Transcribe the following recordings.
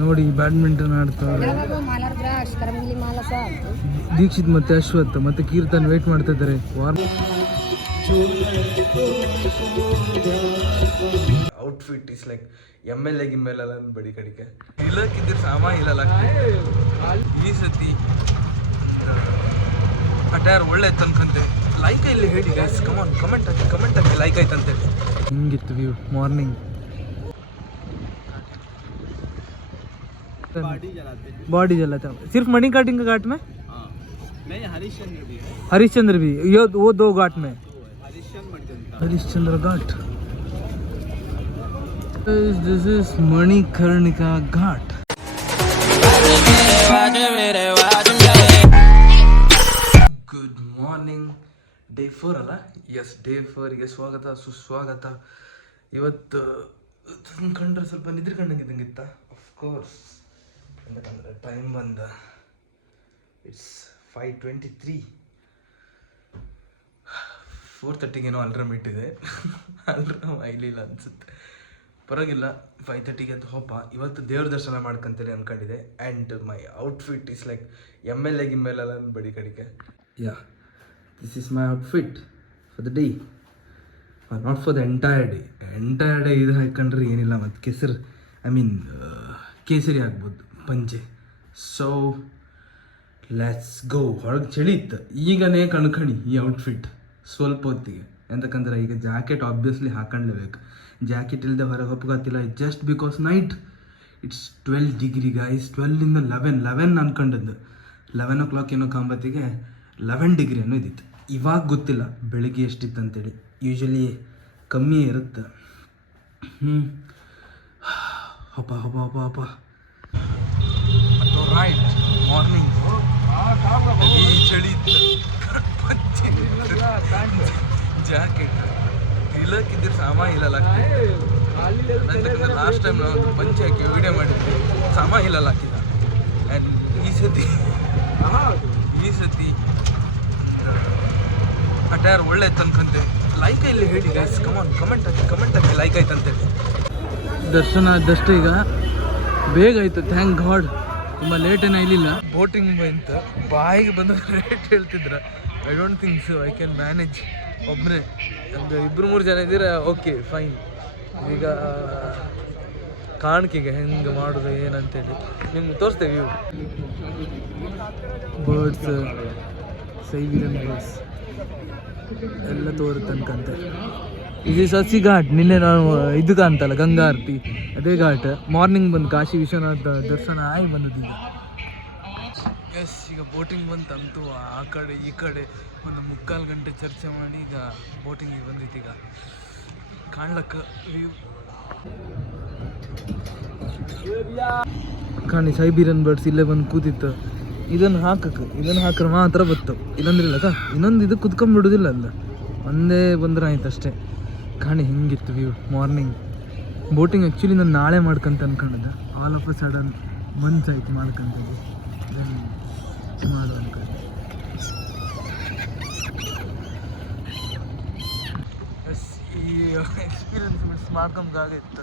ನೋಡಿ ಬ್ಯಾಡ್ಮಿಂಟನ್ ಆಡ್ತಾರೆ. ದೀಕ್ಷಿತ್ ಮತ್ತೆ ಅಶ್ವಥ್ ಮತ್ತೆ ಕೀರ್ತನ್ ವೇಟ್ ಮಾಡ್ತಾ ಇದ್ದಾರೆ. ಔಟ್ಫಿಟ್ ಇಸ್ ಲೈಕ್ MLA ಗಿಮ್ಮೆಲ್ಲ ಬಡಿ ಕಡಿಕೆ ಇಲ್ಲಕ್ಕಿದ್ರೆ ಸಾಮಾ ಇಲ್ಲಲ್ಲ ಈ ಸತಿ ಅಟ್ಯಾರ್ ಒಳ್ಳೆ ಇತ್ತು ಅನ್ಕಂತೆ. ಲೈಕ್ ಇಲ್ಲಿ ಹೇಳಿ ಗೈಸ್, ಕಮೆಂಟ್ ಹಾಕಿ ಲೈಕ್ ಆಯ್ತು ಅಂತೇಳಿ. ಹಿಂಗಿತ್ತು ವ್ಯೂ ಮಾರ್ನಿಂಗ್. बॉडी जलाते हैं सिर्फ मणिकर्णिका घाट में? नहीं, हरिश्चंद्र भी ये वो 2 घाट में हरिश्चंद्र घाट. This is Manikarnika Ghat. Good morning. Day 4 ಅಲ್ಲ? ಎಸ್, ಡೇ 4ಗೆ ಸ್ವಾಗತ ಸುಸ್ವಾಗತ. ಇವತ್ತು ಕಂಡ್ರೆ ಸ್ವಲ್ಪ ನಿದ್ರೆ ಕಂಡಂಗಿದ್ದಂಗಿತ್ತ. ಅಫ್ಕೋರ್ಸ್, ఎందుకంటే టైం ಬಂದ ಇಟ್ಸ್ 5:23. 4:30ಗೇನೋ ಅಲ್ರಾಮ್ ಇಟ್ಟಿದೆ. ಅಲ್ರಾಮ್ ಐಲಿಲ್ಲ ಅನ್ಸುತ್ತೆ, ಪರವಾಗಿಲ್ಲ. 5:30ಗೆ ಅದು ಹೋಪ ಇವತ್ತು ದೇವ್ರ ದರ್ಶನ ಮಾಡ್ಕೊಂತೇನೆ ಅಂದ್ಕೊಂಡಿದ್ದೆ. And my outfit is like MLA ಗಿಮ್ಮೆಲ್ಲ ಬಡಿ ಕಡಿಕೆ. Yeah, this is my outfit for the day, not for the entire day. ಇದು ಹಾಕೊಂಡ್ರೆ ಏನಿಲ್ಲ, ಮತ್ತು ಕೆಸರು ಕೇಸರಿ ಆಗ್ಬೋದು ಪಂಚೆ. So let's go. ಹೊರಗೆ ಚಳಿ ಇತ್ತು, ಈಗನೇ ಕಣ್ಕಣಿ ಈ ಔಟ್ಫಿಟ್ ಸ್ವಲ್ಪ ಹೊತ್ತಿಗೆ. ಎಂತಕ್ಕಂದ್ರೆ ಈಗ ಜಾಕೆಟ್ ಆಬ್ವಿಯಸ್ಲಿ ಹಾಕೊಂಡ್ಲೇಬೇಕು. ಜಾಕೆಟ್ ಇಲ್ಲದೆ ಹೊರಗೆ ಒಪ್ಪಗತ್ತಿಲ್ಲ, just because night it's 12 degree guys. 12ಇಂದ 11 ಅನ್ಕೊಂಡದ್ದು. 11 o'clock ಏನೋ ಕಾಂಬತ್ತಿಗೆ 11 ಡಿಗ್ರಿ ಅನ್ನೋ ಇದ್ದಿತ್ತು. ಇವಾಗ ಗೊತ್ತಿಲ್ಲ ಬೆಳಿಗ್ಗೆ ಎಷ್ಟಿತ್ತು ಅಂತೇಳಿ. ಯೂಶ್ವಲಿ ಕಮ್ಮಿ ಇರುತ್ತೆ. ಹಬ್ಬ ರೈಟ್ ಮಾರ್ನಿಂಗ್. ಈ ಚಳಿ ಜಾಕೆಟ್ ಇಲ್ಲಕ್ಕಿದ್ರೆ ಸಾಮಾ ಇಲ್ಲಲ್ಲ. ಲಾಸ್ಟ್ ಟೈಮ್ ನಾವು ಒಂದು ಪಂಚೆ ಹಾಕಿ ವಿಡಿಯೋ ಮಾಡಿದ್ವಿ, ಸಾಮಾ ಇಲ್ಲಲ್ಲ ಹಾಕಿದ. ಆ್ಯಂಡ್ ಈ ಸತಿ ಅಟ್ಯಾರ್ ಒಳ್ಳೆ ಇತ್ತು ಅನ್ಕಂತೆ. ಲೈಕ್ ಇಲ್ಲಿ ಹೇಳಿ ಗೈಸ್, ಕಮೆಂಟ್ ಹಾಕಿ ಲೈಕ್ ಆಯ್ತು ಅಂತೇಳಿ. ದರ್ಶನ ಆದಷ್ಟು ಈಗ ಬೇಗ ಆಯಿತು, ಥ್ಯಾಂಕ್ ಗಾಡ್. ತುಂಬ ಲೇಟ್ ಏನೋ ಇರಲಿಲ್ಲ. ಬೋಟಿಂಗ್ ಅಂತ ಬಾಯಿಗೆ ಬಂದ ರೇಟ್ ಹೇಳ್ತಿದ್ರು. I don't think so I can manage ಒಬ್ಬನೇ. ಒಂದು 2-3 ಜನ ಇದ್ದೀರಾ, ಓಕೆ ಫೈನ್. ಈಗ ಕಾಣಿಕೆಗೆ ಹೆಂಗೆ ಮಾಡೋದು ಏನಂತೇಳಿ ನಿಮ್ಗೆ ತೋರಿಸ್ತೇವೆ. ವ್ಯೂ ಬರ್ಡ್ಸ್, ಸೈಬೀರಿಯನ್ ಬರ್ಡ್ಸ್ ಎಲ್ಲ ತೋರುತ್ತೆ ಅನ್ಕಂತೆ. ಇದು ಸಸಿ ಘಾಟ್. ನಿನ್ನೆ ನಾವು ಇದಕ್ಕೆ ಅಂತಲ್ಲ ಗಂಗಾ ಆರತಿ, ಅದೇ ಘಾಟ್. ಮಾರ್ನಿಂಗ್ ಬಂದು ಕಾಶಿ ವಿಶ್ವನಾಥ ದರ್ಶನ ಆಗಿ ಬಂದದ್ದು. ಈಗ ಎಸ್, ಈಗ ಬೋಟಿಂಗ್ ಬಂತಂತೂ ಆ ಕಡೆ ಈ ಕಡೆ ಒಂದು 3/4 ಗಂಟೆ ಚರ್ಚೆ ಮಾಡಿ ಈಗ ಬೋಟಿಂಗಿಗೆ ಬಂದಿತ್ತು. ಈಗ ಕಾಣ್ಲಕ್ಕ ವ್ಯೂ ಕಾಣಿ. ಸೈಬೀರಿಯನ್ ಬರ್ಡ್ಸ್ ಇಲ್ಲೇ ಬಂದು ಕೂತಿತ್ತು. ಇದನ್ನು ಹಾಕ್ರೆ ಮಾತ್ರ ಬರ್ತವೆ, ಇಲ್ಲಂದ್ರಿಲ್ಲಕ್ಕ. ಇನ್ನೊಂದು ಇದು ಕುತ್ಕೊಂಡ್ಬಿಡೋದಿಲ್ಲ ಅಲ್ಲ, ಒಂದೇ ಬಂದ್ರೆ ಆಯ್ತು ಅಷ್ಟೇ. ಕಾಣಿ ಹಿಂಗಿತ್ತು ವ್ಯೂ ಮಾರ್ನಿಂಗ್. ಬೋಟಿಂಗ್ ಆ್ಯಕ್ಚುಲಿ ನಾನು ನಾಳೆ ಮಾಡ್ಕೊಂತ ಅನ್ಕೊಂಡಿದ್ದೆ. ಆಲ್ ಆಫ್ ಅ ಸಡನ್ ಮನ್ಸಾಯ್ತು ಮಾಡ್ಕೊಂತಿದ್ದೆ. ದೆನ್ ಮಾಡು ಅನ್ಕೊಂಡು ಎಸ್, ಈ ಎಕ್ಸ್ಪೀರಿಯನ್ಸ್ ಮಿಸ್ ಮಾಡ್ಕೊಂಬಾಗಿತ್ತು.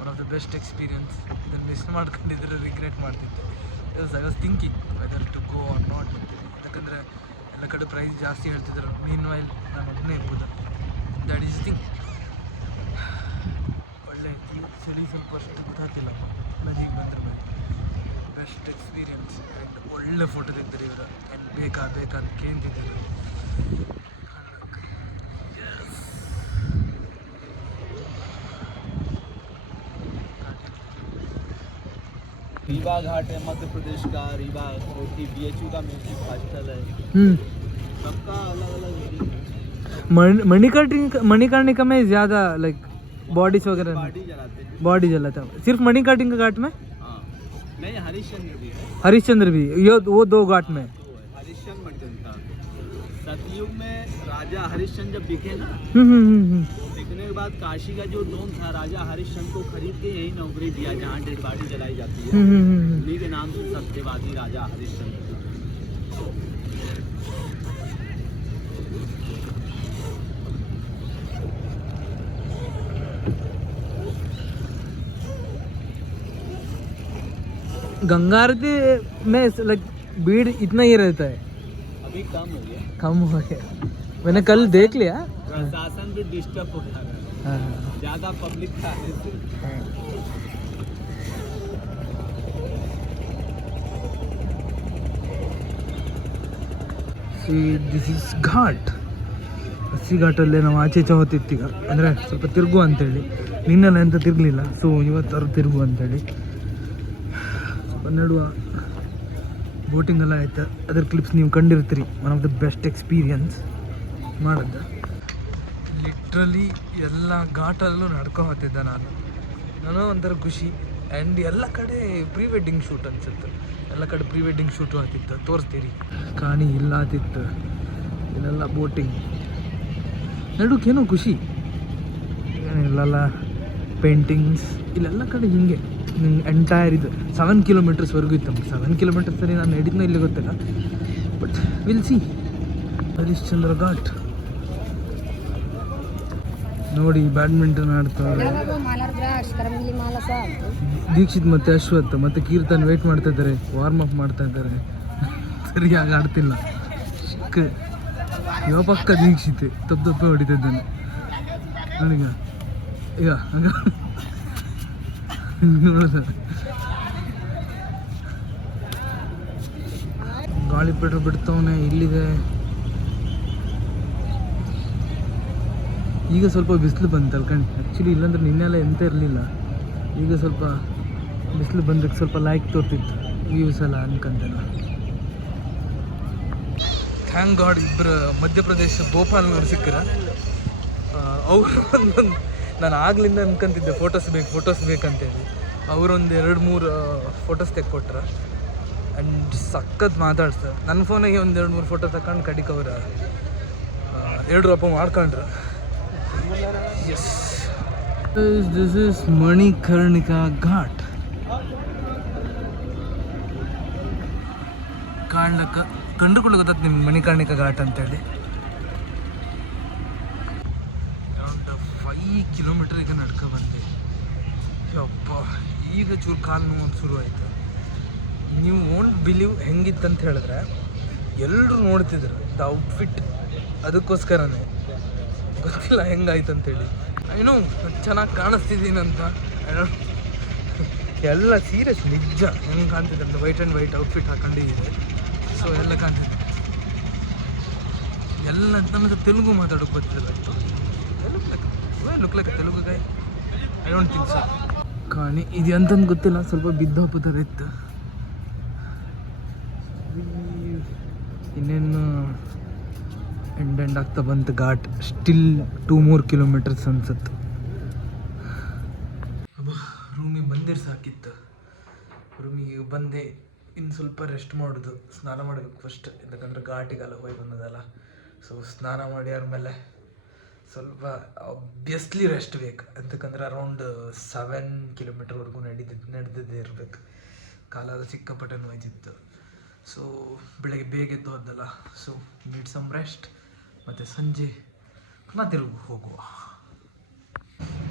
One of the best experience. ಇದನ್ನು ಮಿಸ್ ಮಾಡ್ಕೊಂಡಿದ್ರೆ ರಿಗ್ರೆಟ್ ಮಾಡ್ತಿದ್ದೆ. I was thinking whether to go or not. ಯಾಕಂದರೆ ಎಲ್ಲ ಕಡೆ ಪ್ರೈಸ್ ಜಾಸ್ತಿ ಹೇಳ್ತಿದ್ರು. ಮೀನ್ ವೈಲ್ ನಾನು ಒಬ್ಬನೇ ಇರ್ಬೋದು. That is thing. ಒಳ್ಳೆ ಚಳಿ ಸ್ವಲ್ಪ ಅಷ್ಟು ಗೊತ್ತಾಗ್ತಿಲ್ಲಪ್ಪ. ನದಿಗೆ ಬಂದ್ರೆ ಬೆಸ್ಟ್ ಎಕ್ಸ್ಪೀರಿಯನ್ಸ್. ಆ್ಯಂಡ್ ಒಳ್ಳೆ ಫೋಟೋ ತೆಗ್ದಿರಿ ಇವರು. ಆ್ಯಂಡ್ ಬೇಕಾದ ಕೇಂದ್ರಿದ್ರು. रीवा घाट है मध्य प्रदेश का. रीवा BHU का म्यूजिक हॉस्टल है. सबका अलग अलग एरिया. मणिकर्णिका में ज़्यादा लाइक बॉडीज वगैरह बॉडी जलाते हैं. सिर्फ मणिकर्णिका घाट में? नहीं, हरिश्चंद्र भी ये वो 2 घाट में. सतयुग में राजा हरिश्चंद्र जब दिखे ना, दिखने के बाद काशी का जो डोम था, राजा हरिश्चंद्र को खरीद के यही नौकरी दिया जहाँ डेड बॉडी जलाई जाती है. उन्हीं के नाम से सत्यवादी राजा हरिश्चंद्र. गंगा आरती में लाइक भीड़ इतना ही रहता है, अभी कम हो गया, कम हो गया. मैंने कल देख लिया. प्रशासन भी डिस्टर्ब हो गया, हाँ. ज़्यादा पब्लिक था. This is ghat. ಹಸಿ ಘಾಟಲ್ಲೇ ನಾವು ಆಚೆ ಈಚೆ ಹೋಗ್ತಿತ್ತೀಗ, ಅಂದರೆ ಸ್ವಲ್ಪ ತಿರುಗು ಅಂತೇಳಿ. ನಿನ್ನೆಲ್ಲ ಎಂತ ತಿರುಗಲಿಲ್ಲ, ಸೊ ಇವತ್ತಾರು ತಿರುಗು ಅಂತೇಳಿ ಸ್ವಲ್ಪ ನಡುವ ಬೋಟಿಂಗ್ ಎಲ್ಲ ಆಯ್ತು. ಅದ್ರ ಕ್ಲಿಪ್ಸ್ ನೀವು ಕಂಡಿರ್ತೀರಿ. One of the best experience ಮಾಡಿದ್ದೆ. ಲಿಟ್ರಲಿ ಎಲ್ಲ ಘಾಟಲ್ಲೂ ನಡ್ಕೊ ಹೋಗ್ತಿದ್ದೆ ನಾನು ಒಂಥರ ಖುಷಿ. ಆ್ಯಂಡ್ ಎಲ್ಲ ಕಡೆ ಪ್ರೀ ವೆಡ್ಡಿಂಗ್ ಶೂಟ್ ಅನ್ಸುತ್ತೆ, ಎಲ್ಲ ಕಡೆ ಪ್ರೀ ವೆಡ್ಡಿಂಗ್ ಶೂಟು ಆಗ್ತಿತ್ತು, ತೋರಿಸ್ತೀರಿ. ಕಾಣಿ ಇಲ್ಲ ಆತಿತ್ತು, ಇಲ್ಲೆಲ್ಲ ಬೋಟಿಂಗ್ ನಡುಕೇನೋ ಖುಷಿ. ಇಲ್ಲೆಲ್ಲ ಪೇಂಟಿಂಗ್ಸ್, ಇಲ್ಲೆಲ್ಲ ಕಡೆ ಹಿಂಗೆ ಎಂಟೈರ್ ಇದು 7 ಕಿಲೋಮೀಟರ್ಸ್ವರೆಗೂ ಇತ್ತು. 7 ಕಿಲೋಮೀಟರ್ಸ್ ಸರಿ ನಾನು ನಡೀದ್ನೋ ಇಲ್ಲಿ ಗೊತ್ತಿಲ್ಲ, but will see. Harishchandra ghat ನೋಡಿ, ಬ್ಯಾಡ್ಮಿಂಟನ್ ಆಡ್ತಾರೆ. ದೀಕ್ಷಿತ್ ಮತ್ತು ಅಶ್ವಥ್ ಮತ್ತು ಕೀರ್ತನ್ ವೇಟ್ ಮಾಡ್ತಾ ಇದ್ದಾರೆ, ವಾರ್ಮ್ ಅಪ್ ಮಾಡ್ತಾ ಇದ್ದಾರೆ. ಸರಿಯಾಗಿ ಆಡ್ತಿಲ್ಲ. ಇವ ಪಕ್ಕ ದೀಕ್ಷಿತ್ ತಪ್ಪೆ ಹೊಡಿತಿದ್ದಾನೆ ನನಗ. ಈಗ ಗಾಳಿಪಟ ಬಿಡ್ತವನೆ. ಇಲ್ಲಿದೆ ಈಗ ಸ್ವಲ್ಪ ಬಿಸಿಲು ಬಂತು ಅಲ್ಕಂಡು. ಆ್ಯಕ್ಚುಲಿ ಇಲ್ಲಾಂದ್ರೆ ನಿನ್ನೆಲ್ಲ ಎಂತ ಇರಲಿಲ್ಲ. ಈಗ ಸ್ವಲ್ಪ ಬಿಸಿಲು ಬಂದಕ್ಕೆ ಸ್ವಲ್ಪ ಲೈಕ್ ತೋರ್ತಿತ್ತು ವ್ಯೂಸ್ ಎಲ್ಲ ಅನ್ಕೊಂಡೆ ನಾನು. ಥ್ಯಾಂಕ್ ಗಾಡ್ ಇಬ್ಬರು ಮಧ್ಯಪ್ರದೇಶ ಭೋಪಾಲ್ನವ್ರು ಸಿಕ್ಕರ. ಅವರು ಒಂದೊಂದು, ನಾನು ಆಗ್ಲಿಂದ ಅನ್ಕೊಂತಿದ್ದೆ ಫೋಟೋಸ್ ಬೇಕಂತೇಳಿ. ಅವರೊಂದು 2-3 ಫೋಟೋಸ್ ತೆಕ್ಕೊಟ್ರ. ಆ್ಯಂಡ್ ಸಖತ್ ಮಾತಾಡ್ತಾರೆ. ನನ್ನ ಫೋನಿಗೆ ಒಂದು 2-3 ಫೋಟೋ ತಗೊಂಡು ಕಡಿಕೆ ಅವ್ರು 2 ರೂಪಾಯಿ ಮಾಡ್ಕೊಂಡ್ರು. Yes, this is Manikarnika Ghat. ಕಂಡುಕೊಳ್ಳಿ ಗೊತ್ತಾಗ್ತದೆ ನಿಮ್ಗೆ ಮಣಿಕರ್ಣಿಕಾ ಘಾಟ್ ಅಂತೇಳಿ. ಅರೌಂಡ್ 5 ಕಿಲೋಮೀಟರ್ ಈಗ ನಡ್ಕೊ ಬಂದೆ. ಯಪ್ಪ, ಈಗ ಚೂರು ಕಾಲು ನೋವು ಒಂದು ಶುರು ಆಯಿತು. ನೀವು ವೋಂಟ್ ಬಿಲೀವ್ ಹೆಂಗಿತ್ತಂತ ಹೇಳಿದ್ರೆ, ಎಲ್ಲರೂ ನೋಡ್ತಿದ್ರು ದ ಔಟ್ಫಿಟ್. ಅದಕ್ಕೋಸ್ಕರನೇ ಗೊತ್ತಿಲ್ಲ ಹೆಂಗಾಯ್ತು ಅಂತೇಳಿ. ಏನೋ ಚೆನ್ನಾಗಿ ಕಾಣಿಸ್ತಿದ್ದೀನಂತ ಎಲ್ಲ ಸೀರಿಯಸ್ ನಿಜ ಹೆಂಗೆ ಕಾಣ್ತಿದೆ ಅಂತ. ವೈಟ್ ಆ್ಯಂಡ್ ವೈಟ್ ಔಟ್ಫಿಟ್ ಹಾಕೊಂಡಿದ್ದೀನಿ, ಸೊ ಎಲ್ಲ ಕಾಣ್ತಿದೆ. ಎಲ್ಲ ನಮಗೆ ತೆಲುಗು ಮಾತಾಡೋಕೆ ಗೊತ್ತಿಲ್ಲ. Look like Telugu Guy, I don't think so. ಕಾಣಿ ಇದು ಅಂತಂದು ಗೊತ್ತಿಲ್ಲ, ಸ್ವಲ್ಪ ಬಿದ್ದೋಪ ಥರ ಇತ್ತು. ಇನ್ನೇನು ಎಂಡ್ ಆಗ್ತಾ ಬಂತು ಘಾಟ್. ಸ್ಟಿಲ್ 2 ಕಿಲೋಮೀಟರ್ಸ್ ಅನ್ಸುತ್ತೆ. ರೂಮಿಗೆ ಬಂದಿರು ಸಾಕಿತ್ತು. ರೂಮಿಗೆ ಬಂದೆ, ಇನ್ನು ಸ್ವಲ್ಪ ರೆಸ್ಟ್ ಮಾಡೋದು, ಸ್ನಾನ ಮಾಡಬೇಕು ಫಸ್ಟ್. ಯಾಕಂದ್ರೆ ಘಾಟಿಗೆಲ್ಲ ಹೋಗಿ ಬಂದದಲ್ಲ, ಸೊ ಸ್ನಾನ ಮಾಡಿ ಆದಮೇಲೆ ಸ್ವಲ್ಪ ಆಬ್ವಿಯಸ್ಲಿ ರೆಸ್ಟ್ ಬೇಕು. ಅಂತಕ್ಕಂದ್ರೆ ಅರೌಂಡ್ 7 ಕಿಲೋಮೀಟರ್ವರೆಗೂ ನಡೆದಿದ್ದೇ ಇರಬೇಕು. ಕಾಲೆಲ್ಲ ಸಿಕ್ಕಾಪಟ್ಟೆ ನೋಯ್ತಿತ್ತು. ಸೊ ಬೆಳಗ್ಗೆ ಬೇಗ ಎದ್ದು ಹೋದಲ್ಲ, ಸೊ ನೀಡ್ ಸಮ್ ರೆಸ್ಟ್. ಮತ್ತು ಸಂಜೆ ಪುನಃ ತಿರುಗು ಹೋಗುವ.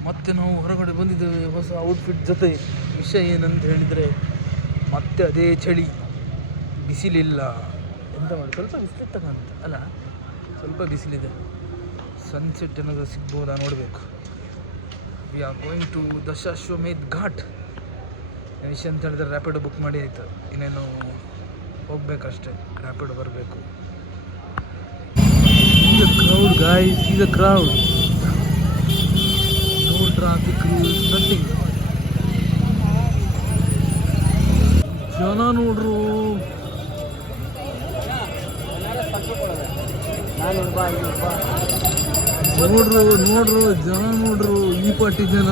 ಮತ್ತೆ ನಾವು ಹೊರಗಡೆ ಬಂದಿದ್ದೇವೆ ಹೊಸ ಔಟ್ಫಿಟ್ ಜೊತೆ. ವಿಷಯ ಏನಂತ ಹೇಳಿದರೆ, ಮತ್ತೆ ಅದೇ ಚಳಿ, ಬಿಸಿಲಿಲ್ಲ. ಎಂತ ಮಾಡಿ, ಸ್ವಲ್ಪ ಬಿಸಿಲಿತ್ತಕ್ಕಂತ ಅಲ್ಲ, ಸ್ವಲ್ಪ ಬಿಸಿಲಿದೆ. ಸನ್ಸೆಟ್ ಏನಾದರೂ ಸಿಗ್ಬೋದಾ ನೋಡಬೇಕು. We are going to Dashashwamedh Ghat. ವಿಷಯ ಅಂತ ಹೇಳಿದ್ರೆ ರ್ಯಾಪಿಡೋ ಬುಕ್ ಮಾಡಿ ಆಯಿತು, ಇನ್ನೇನು ಹೋಗ್ಬೇಕಷ್ಟೇ, ರ್ಯಾಪಿಡೋ ಬರಬೇಕು. See the crowd, guys, see the crowd. No traffic rules, nothing. ಜನ ನೋಡ್ರು, ನೋಡ್ರು ಜನ ನೋಡ್ರು, ಈ ಪಾಟಿ ಜನ.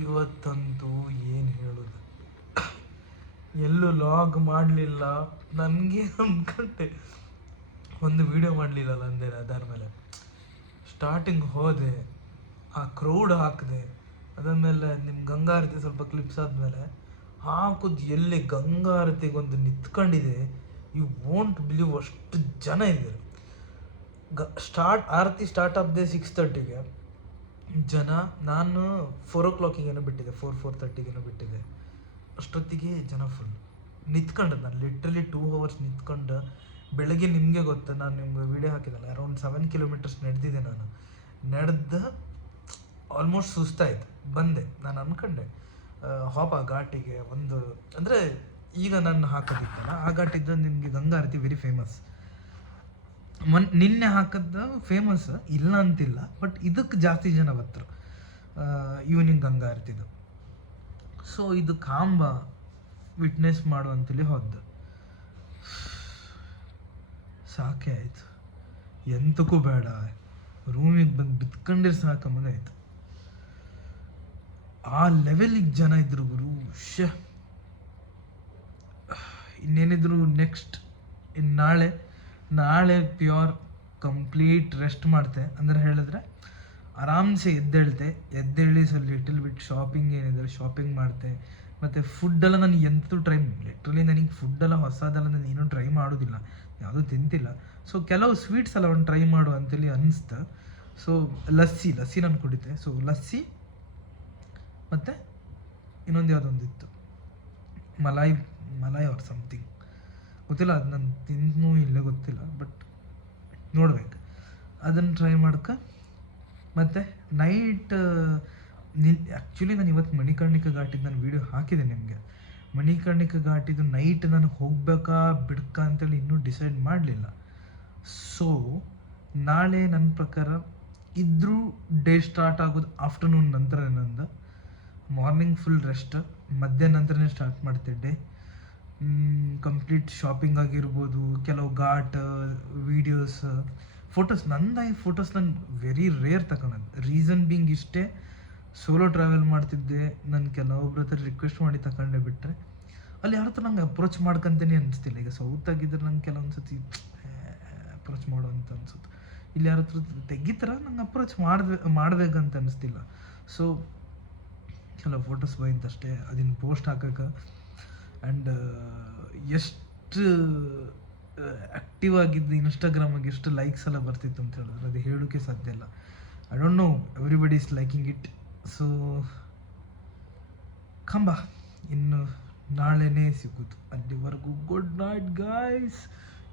ಇವತ್ತಂತೂ ಏನು ಹೇಳೋದು, ಎಲ್ಲೂ ಲಾಗ್ ಮಾಡಲಿಲ್ಲ. ನನಗೆ ಅಂದ್ಕೊಂಡೆ ಒಂದು ವೀಡಿಯೋ ಮಾಡಲಿಲ್ಲಲ್ಲ ಅಂದೇನೆ. ಅದಾದಮೇಲೆ ಸ್ಟಾರ್ಟಿಂಗ್ ಹೋದೆ, ಆ ಕ್ರೌಡ್ ಹಾಕಿದೆ. ಅದಾದಮೇಲೆ ನಿಮ್ಮ ಗಂಗಾರತಿ ಸ್ವಲ್ಪ ಕ್ಲಿಪ್ಸ್ ಆದಮೇಲೆ ಹಾಕೋದು ಎಲ್ಲಿ ಗಂಗಾರತಿಗೊಂದು ನಿಂತ್ಕೊಂಡಿದೆ. ಯು ವೋಂಟ್ ಬಿಲೀವ್ ಅಷ್ಟು ಜನ ಇದ್ದಾರೆ. ಆರತಿ ಸ್ಟಾರ್ಟ್ ಆಗಿದೆ 6:30ಗೆ. ಜನ, ನಾನು 4 o'clockಗೇನೋ ಬಿಟ್ಟಿದ್ದೆ, 4:30ಗೇನೋ ಬಿಟ್ಟಿದ್ದೆ. ಅಷ್ಟೊತ್ತಿಗೆ ಜನ ಫುಲ್ ನಿಂತ್ಕೊಂಡು, ನಾನು ಲಿಟ್ರಲಿ 2 hours ನಿಂತ್ಕೊಂಡು. ಬೆಳಗ್ಗೆ ನಿಮಗೆ ಗೊತ್ತು, ನಾನು ನಿಮ್ಗೆ ವೀಡಿಯೋ ಹಾಕಿದ್ದಲ್ಲ, ಅರೌಂಡ್ 7 kilometers ನಡೆದಿದ್ದೆ. ನಾನು ನಡೆದು ಆಲ್ಮೋಸ್ಟ್ ಸುಸ್ತಾಯ್ತು, ಬಂದೆ. ನಾನು ಅಂದ್ಕೊಂಡೆ ಹೋಪ ಘಾಟಿಗೆ ಒಂದು, ಅಂದರೆ ಈಗ ನಾನು ಹಾಕೋದಿತ್ತಲ್ಲ ಆ ಘಾಟಿದ್ದು ನಿಮಗೆ ಗಂಗಾರತಿ ವೆರಿ ಫೇಮಸ್. ನಿನ್ನೆ ಹಾಕಿದ್ದು ಫೇಮಸ್ ಇಲ್ಲ ಅಂತಿಲ್ಲ, ಬಟ್ ಇದಕ್ಕೆ ಜಾಸ್ತಿ ಜನ ಬರ್ತಾರೆ ಈವ್ನಿಂಗ್ ಗಂಗಾರತಿದು. ಸೊ ಇದು ಕಾಂಬ ವಿಟ್ನೆಸ್ ಮಾಡುವಂತೇಳಿ ಹೋದ್ದು. ಸಾಕೆ ಆಯಿತು, ಎಂತಕ್ಕೂ ಬೇಡ, ರೂಮಿಗೆ ಬಂದು ಬಿತ್ಕೊಂಡಿರ್ ಸಾಕಂಬಂಗೆ ಆಯಿತು. ಆ ಲೆವೆಲಿಗೆ ಜನ ಇದ್ರು ಗುರು. ಇನ್ನೇನಿದ್ರು ನೆಕ್ಸ್ಟ್ ನಾಳೆ ಪ್ಯೂರ್ ಕಂಪ್ಲೀಟ್ ರೆಸ್ಟ್ ಮಾಡ್ತೆ. ಅಂದರೆ ಹೇಳಿದ್ರೆ ಆರಾಮ್ಸೆ ಎದ್ದೇಳಿ ಸ್ವಲ್ಪ ಲಿಟಲ್ ಬಿಟ್ ಶಾಪಿಂಗ್ ಏನಿದ್ರೆ ಶಾಪಿಂಗ್ ಮಾಡ್ತೆ. ಮತ್ತು ಫುಡ್ಡೆಲ್ಲ ನನಗೆ ಎಂತೂ ಲಿಟ್ರಲಿ ನನಗೆ ಫುಡ್ಡೆಲ್ಲ ಹೊಸದೆಲ್ಲ ನಾನು ಏನೂ ಟ್ರೈ ಮಾಡೋದಿಲ್ಲ, ಯಾವುದೂ ತಿಂತಿಲ್ಲ. ಸೊ ಕೆಲವು ಸ್ವೀಟ್ಸ್ ಎಲ್ಲ ಒಂದು ಟ್ರೈ ಮಾಡು ಅಂತೇಳಿ ಅನಿಸ್ತು. ಸೊ ಲಸ್ಸಿ ನಾನು ಕುಡಿತೆ. ಸೊ ಲಸ್ಸಿ ಮತ್ತು ಇನ್ನೊಂದು ಯಾವುದೊಂದಿತ್ತು, ಮಲಾಯ್ ಆರ್ ಸಮಥಿಂಗ್ ಗೊತ್ತಿಲ್ಲ, ಅದು ನಾನು ತಿಂದೂ ಇಲ್ಲೇ ಗೊತ್ತಿಲ್ಲ, ಬಟ್ ನೋಡ್ಬೇಕು. ಅದನ್ನು ಟ್ರೈ ಮಾಡ್ಕ. ಮತ್ತು ನೈಟ್ ಆ್ಯಕ್ಚುಲಿ ನಾನು ಇವತ್ತು ಮಣಿಕರ್ಣಿಕಾ ಘಾಟಿದ್ದು ನಾನು ವೀಡಿಯೋ ಹಾಕಿದೆ ನಿಮಗೆ. ಮಣಿಕರ್ಣಿಕಾ ಘಾಟಿದು ನೈಟ್ ನಾನು ಹೋಗ್ಬೇಕಾ ಬಿಡ್ಕಾ ಅಂತೇಳಿ ಇನ್ನೂ ಡಿಸೈಡ್ ಮಾಡಲಿಲ್ಲ. ಸೊ ನಾಳೆ ನನ್ನ ಪ್ರಕಾರ ಇದ್ರೂ ಡೇ ಸ್ಟಾರ್ಟ್ ಆಗೋದು ಆಫ್ಟರ್ನೂನ್ ನಂತರ. ನಂದು ಮಾರ್ನಿಂಗ್ ಫುಲ್ ರೆಸ್ಟ್, ಮಧ್ಯಾಹ್ನ ನಂತರನೇ ಸ್ಟಾರ್ಟ್ ಮಾಡ್ತೆ ಡೇ. ಕಂಪ್ಲೀಟ್ ಶಾಪಿಂಗ್ ಆಗಿರ್ಬೋದು, ಕೆಲವು ಘಾಟ್ ವೀಡಿಯೋಸ್, ಫೋಟೋಸ್. ಫೋಟೋಸ್ ನಾನು ವೆರಿ ರೇರ್ ತಗೊಳೋದು. ರೀಸನ್ ಬೀಂಗ್ ಇಷ್ಟೇ, ಸೋಲೋ ಟ್ರಾವೆಲ್ ಮಾಡ್ತಿದ್ದೆ, ನಾನು ಕೆಲವೊಬ್ರ ಹತ್ರ ರಿಕ್ವೆಸ್ಟ್ ಮಾಡಿ ತಗೊಂಡೆ. ಬಿಟ್ಟರೆ ಅಲ್ಲಿ ಯಾರ ಹತ್ರ ನಂಗೆ ಅಪ್ರೋಚ್ ಮಾಡ್ಕೊಂತೇನೆ ಅನಿಸ್ತಿಲ್ಲ. ಈಗ ಸೌತ್ ಆಗಿದ್ರೆ ನಂಗೆ ಕೆಲವೊಂದು ಸತಿ ಅಪ್ರೋಚ್ ಮಾಡೋ ಅಂತ ಅನ್ಸುತ್ತೆ. ಇಲ್ಲಿ ಯಾರ ಹತ್ರ ತೆಗಿತಾರ ನಂಗೆ ಅಪ್ರೋಚ್ ಮಾಡಬೇಕಂತ ಅನಿಸ್ತಿಲ್ಲ. ಸೊ ಕೆಲವು ಫೋಟೋಸ್ ಬಂತಷ್ಟೇ, ಅದನ್ನು ಪೋಸ್ಟ್ ಹಾಕೋಕೆ. ಆ್ಯಂಡ್ ಎಷ್ಟು ಆ್ಯಕ್ಟಿವ್ ಆಗಿದ್ದು ಇನ್ಸ್ಟಾಗ್ರಾಮಿಗೆ, ಎಷ್ಟು ಲೈಕ್ಸ್ ಎಲ್ಲ ಬರ್ತಿತ್ತು ಅಂತ ಹೇಳಿದ್ರೆ ಅದು ಹೇಳೋಕ್ಕೆ ಸಾಧ್ಯ ಇಲ್ಲ. I don't know, everybody is liking it. So ಕಂಬ ಇನ್ನು ನಾಳೆನೇ ಸಿಗೋದು. ಅಲ್ಲಿವರೆಗೂ ಗುಡ್ ನೈಟ್ ಗಾಯ್ಸ್.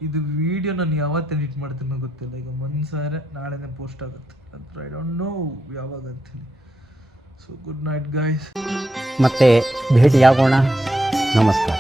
ಇದು ವಿಡಿಯೋ ನಾನು ಯಾವತ್ತು ಎಡಿಟ್ ಮಾಡ್ತೀನೋ ಗೊತ್ತಿಲ್ಲ. ಈಗ ಮನ್ಸಾರೆ ನಾಳೆನೇ ಪೋಸ್ಟ್ ಆಗುತ್ತೆ, ಅಥವಾ ಐ ಡೋಂಟ್ ನೋ ಯಾವಾಗ ಅಂತೇಳಿ. ಸೊ ಗುಡ್ ನೈಟ್ ಗಾಯ್ಸ್, ಮತ್ತೆ ಭೇಟಿಯಾಗೋಣ. ನಮಸ್ಕಾರ.